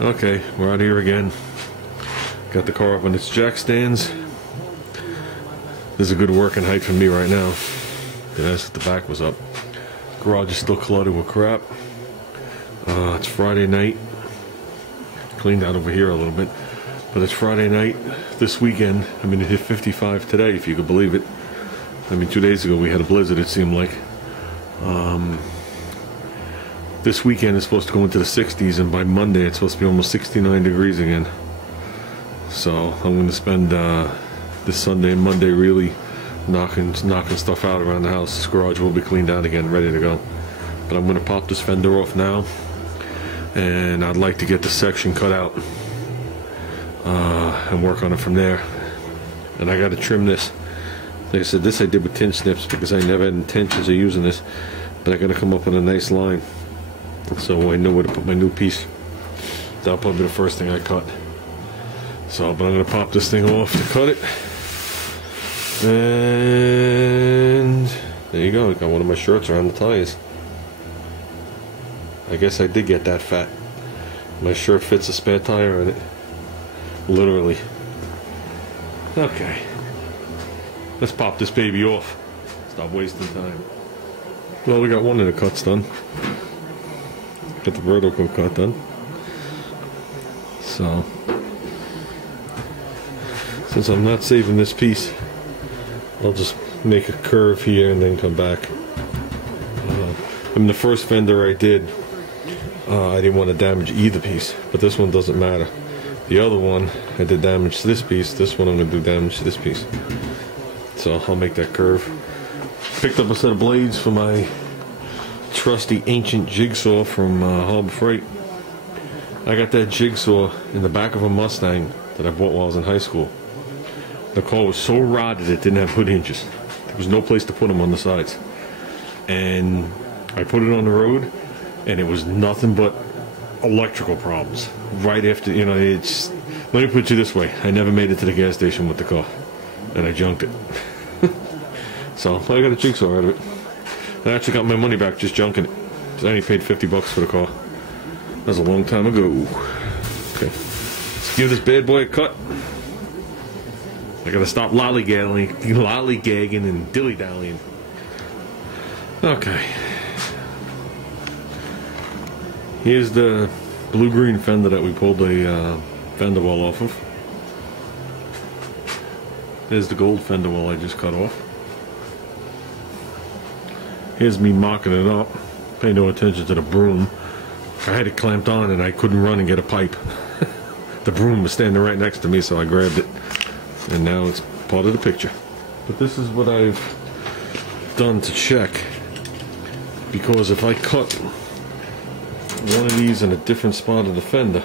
Okay, we're out here again. Got the car up on its jack stands. This is a good working height for me right now. That's if the back was up. Garage is still cluttered with crap. It's Friday night. Cleaned out over here a little bit. But it's Friday night this weekend. I mean, it hit 55 today, if you could believe it. I mean, 2 days ago we had a blizzard, it seemed like. This weekend is supposed to go into the 60s, and by Monday it's supposed to be almost 69 degrees again. So I'm going to spend this Sunday and Monday really knocking stuff out around the house. This garage will be cleaned out again, ready to go. But I'm going to pop this fender off now, and I'd like to get the section cut out and work on it from there. And I got to trim this. Like I said, this I did with tin snips because I never had intentions of using this, but I got to come up with a nice line so I know where to put my new piece. That'll probably be the first thing I cut. So, but I'm going to pop this thing off to cut it. And there you go. I got one of my shirts around the tires. I guess I did get that fat. My shirt fits a spare tire in it. Literally. Okay. Let's pop this baby off. Stop wasting time. Well, we got one of the cuts done. Got the vertical cut done. So, since I'm not saving this piece, I'll just make a curve here and then come back. I mean, the first fender I did, I didn't want to damage either piece, but this one doesn't matter. The other one, I did damage to this piece. This one I'm going to do damage to this piece. So I'll make that curve. Picked up a set of blades for my trusty ancient jigsaw from Harbor Freight. I got that jigsaw in the back of a Mustang that I bought while I was in high school. The car was so rotted it didn't have hood hinges. There was no place to put them on the sides. And I put it on the road, and it was nothing but electrical problems. Right after, you know, it's... Let me put it this way. I never made it to the gas station with the car. And I junked it. So, I got a jigsaw out of it. I actually got my money back just junking it. Because I only paid $50 for the car. That was a long time ago. Okay. Let's give this bad boy a cut. I gotta stop lollygagging and dilly-dallying. Okay. Here's the blue-green fender that we pulled the fender well off of. There's the gold fender well I just cut off. Here's me mocking it up. Pay no attention to the broom. I had it clamped on and I couldn't run and get a pipe. The broom was standing right next to me, so I grabbed it. And now it's part of the picture. But this is what I've done to check. Because if I cut one of these in a different spot of the fender,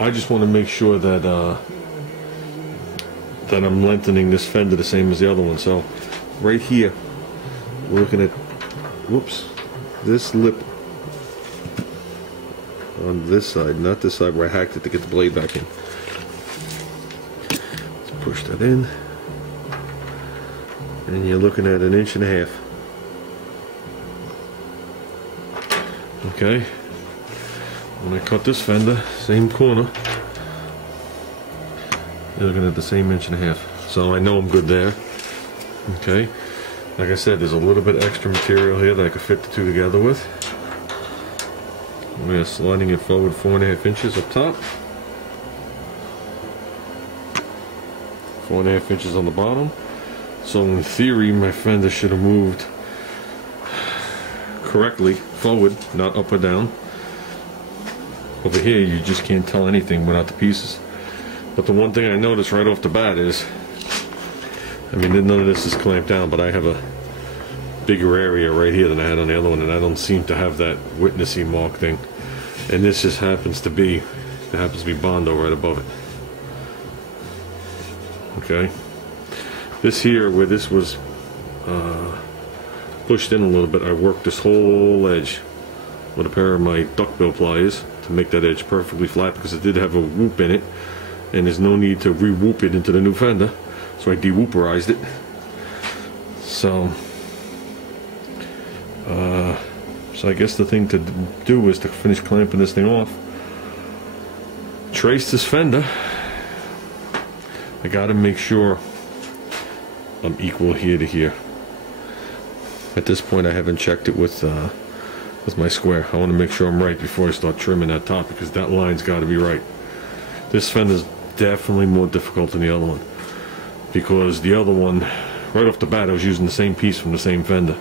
I just want to make sure that that I'm lengthening this fender the same as the other one. So right here, we're looking at, whoops, this lip on this side, not this side where I hacked it to get the blade back in. Let's push that in, and you're looking at 1.5 inches. Okay, when I cut this fender, same corner, you're looking at the same 1.5 inches. So I know I'm good there. Okay, like I said, there's a little bit extra material here that I could fit the two together with. We're sliding it forward 4.5 inches up top, 4.5 inches on the bottom. So in theory, my fender should have moved correctly forward, not up or down. Over here, you just can't tell anything without the pieces. But the one thing I noticed right off the bat is, I mean, none of this is clamped down, but I have a bigger area right here than I had on the other one, and I don't seem to have that witnessing mark thing. And this just happens to be, Bondo right above it. Okay. This here, where this was pushed in a little bit, I worked this whole edge with a pair of my duckbill pliers to make that edge perfectly flat, because it did have a whoop in it, and there's no need to re-whoop it into the new fender. So I de-whooperized it. So I guess the thing to do is to finish clamping this thing off trace this fender. I gotta make sure I'm equal here to here. At this point I haven't checked it with my square. I want to make sure I'm right before I start trimming that top, because that line's got to be right. This fender's definitely more difficult than the other one, because the other one, right off the bat, I was using the same piece from the same fender,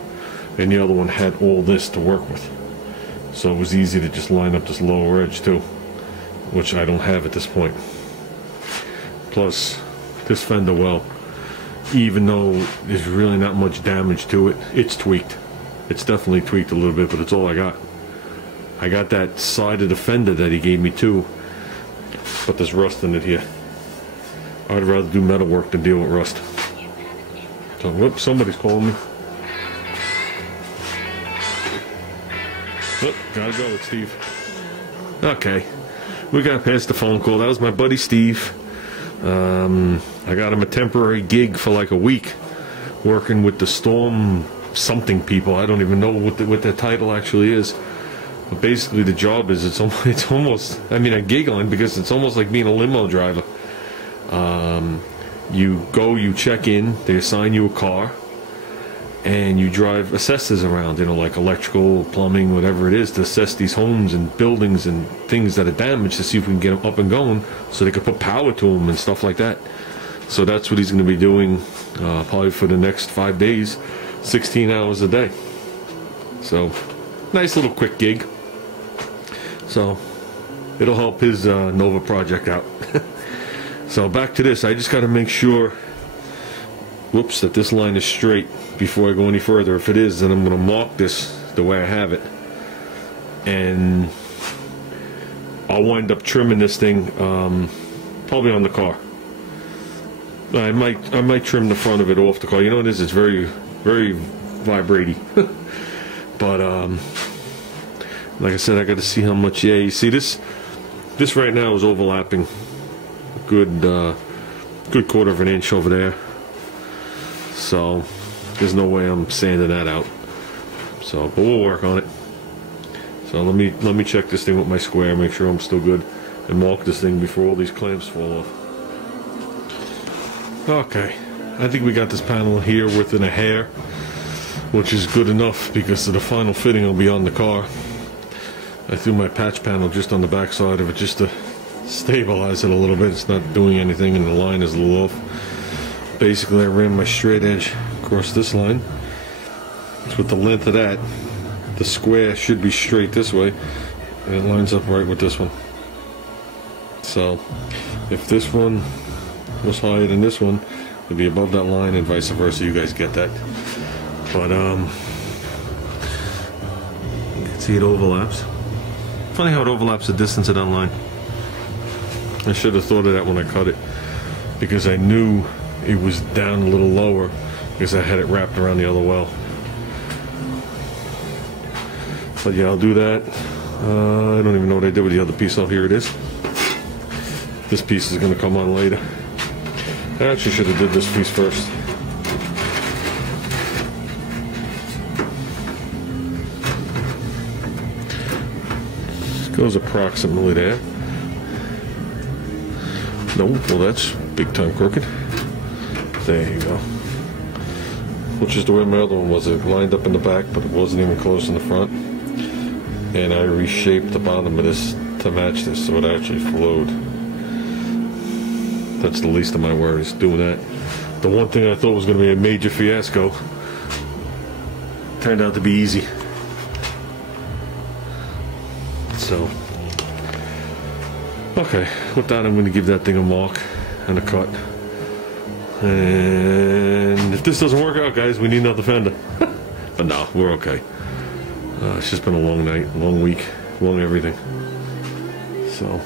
and the other one had all this to work with, so it was easy to just line up this lower edge too, which I don't have at this point. Plus this fender well, even though there's really not much damage to it, it's tweaked. It's definitely tweaked a little bit, but it's all I got. I got that side of the fender that he gave me too, but there's rust in it here. I'd rather do metal work than deal with rust. So, whoops, somebody's calling me. Oh, gotta go, it's Steve. Okay, we got past the phone call. That was my buddy Steve. I got him a temporary gig for like a week, working with the storm something people. I don't even know what the title actually is. But basically the job is, it's almost, I mean, I giggle because it's almost like being a limo driver. You go, you check in, they assign you a car, and you drive assessors around, you know, like electrical, plumbing, whatever it is, to assess these homes and buildings and things that are damaged, to see if we can get them up and going so they could put power to them and stuff like that. So that's what he's going to be doing probably for the next 5 days, 16 hours a day. So nice little quick gig. So it'll help his Nova project out. So back to this, I just got to make sure, whoops, that this line is straight before I go any further. If it is, then I'm going to mark this the way I have it, and I'll wind up trimming this thing probably on the car. I might trim the front of it off the car. You know what it is? It's very, very vibraty. But like I said, I got to see how much. Yeah, you see this right now is overlapping a good quarter of an inch over there. So there's no way I'm sanding that out. So, but we'll work on it. So let me check this thing with my square, make sure I'm still good, and mark this thing before all these clamps fall off. Okay, I think we got this panel here within a hair, which is good enough because the final fitting will be on the car. I threw my patch panel just on the back side of it just to stabilize it a little bit. It's not doing anything and the line is a little off. Basically I ran my straight edge across this line. So with the length of that, the square should be straight this way, and it lines up right with this one. So if this one was higher than this one, it'd be above that line, and vice versa. You guys get that. But you can see it overlaps. Funny how it overlaps the distance of that line. I should have thought of that when I cut it, because I knew it was down a little lower because I had it wrapped around the other well. But yeah, I'll do that. I don't even know what I did with the other piece. Oh, here it is. This piece is going to come on later. I actually should have did this piece first. It goes approximately there. No, well that's big time crooked. There you go. Which is the way my other one was. It lined up in the back, but it wasn't even close in the front. And I reshaped the bottom of this to match this, so it actually flowed. That's the least of my worries, doing that. The one thing I thought was going to be a major fiasco turned out to be easy. So, okay, with that I'm going to give that thing a mark and a cut. And if this doesn't work out, guys, we need another fender. But no, we're okay. It's just been a long night, long week, long everything. So